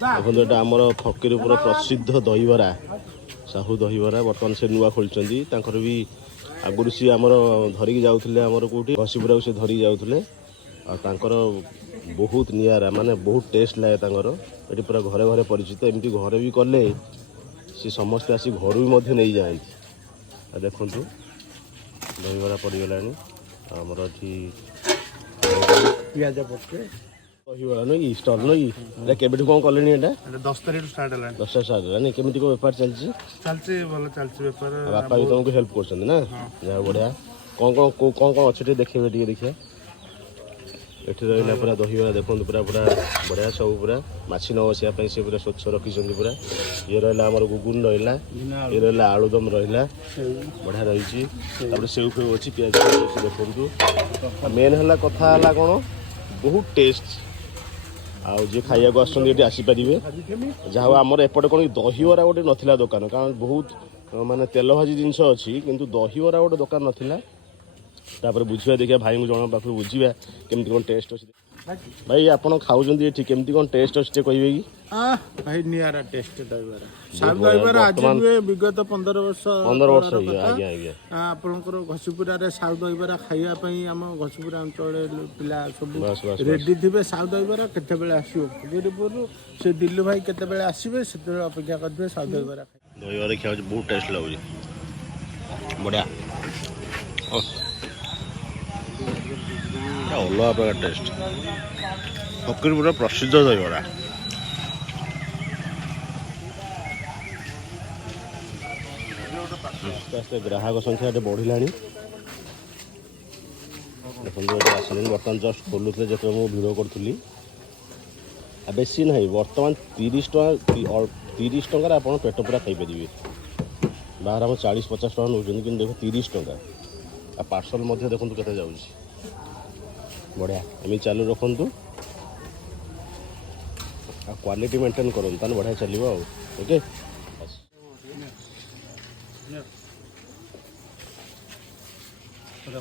देखो ये आमर फकीरपुर प्रसिद्ध दहीबरा साहू दहीबरा बर्तमान से नुआ खोली भी आगुरी सी आमर धरिकी जाऊे आमर कौटी घसीपुरा से धरिकी जाऊे आर बहुत निरा माने बहुत टेस्ट लगे ये पूरा घरे घरे परिचित एमती घरे भी कले सी समस्ते आसी घर भी नहीं जाती देखु दहीबरा पड़गला आमर ये पियाज पके दहीबरा नुह कि स्टल नुह कि केबेठू कौन कले 10 तारीख स्टार्ट है 10 स्टार्ट है केमी को बेपार चलती चलती भल चलती बेपार बापा भी तुमको हेल्प कर जहाँ बढ़िया कौन कौन कौन कौन अच्छे देखिए देखिए ये रहा पूरा दहीबरा देखो पूरा पूरा बढ़िया सब पूरा माछी न बसापी से पूरा स्वच्छ रखी पूरा ये रहा आमर गुगुन रहा ये रहा आलुदम रहा बढ़िया रही सेव फेव अच्छी पिज देखु मेन है कथा है कौन बहुत टेस्ट आउ जी खाइक आसपारे जहाँ आमर एपटे कौन दहीबरा गोटे नाला दुकान कारण बहुत माने तेल भाजी जिनस अच्छी किंतु दहीबरा गोटे दुकान नाला तापर बुझा देखिए भाई को जन पाख बुझा केमती कौन टेस्ट अच्छे भाई आपड़ खाऊँ ये केमती कौन टेस्ट अच्छे कहे कि भाई नियारा टेस्ट दहीबरा साउथ दहीबरा आज भी विगत 15 वर्ष आपणकर घसीपुरा साउथ दहीबरा खाइबापी आम घसीपुरा अंचल पिला सब रेडी थे साउथ दहीबरा केतबेले आसो फकीरपुर से दिल्ली भाई केतबेले आसबे से अपेक्षा करेंगे साउथ दहीबरा दहीबरा खाया बहुत टेस्ट लगे बढ़िया अलग प्रकार टेस्ट फकीरपुर प्रसिद्ध दहीबरा आस्ते आस्ते ग्राहक संख्या बढ़ला देखो आसले बर्तमान जस्ट खोलुले जो मुझे भिड़ करी बेसी ना बर्तमान 30 टकर आप पेट पूरा खाईपर बाहर आम 40-50 टका नौ कि देखो 30 टका पार्सल देखो के जाऊँ बढ़िया एम चालू रखु क्वालिटी मेंटेन करूँ तान बढ़िया चलो ओके पूरा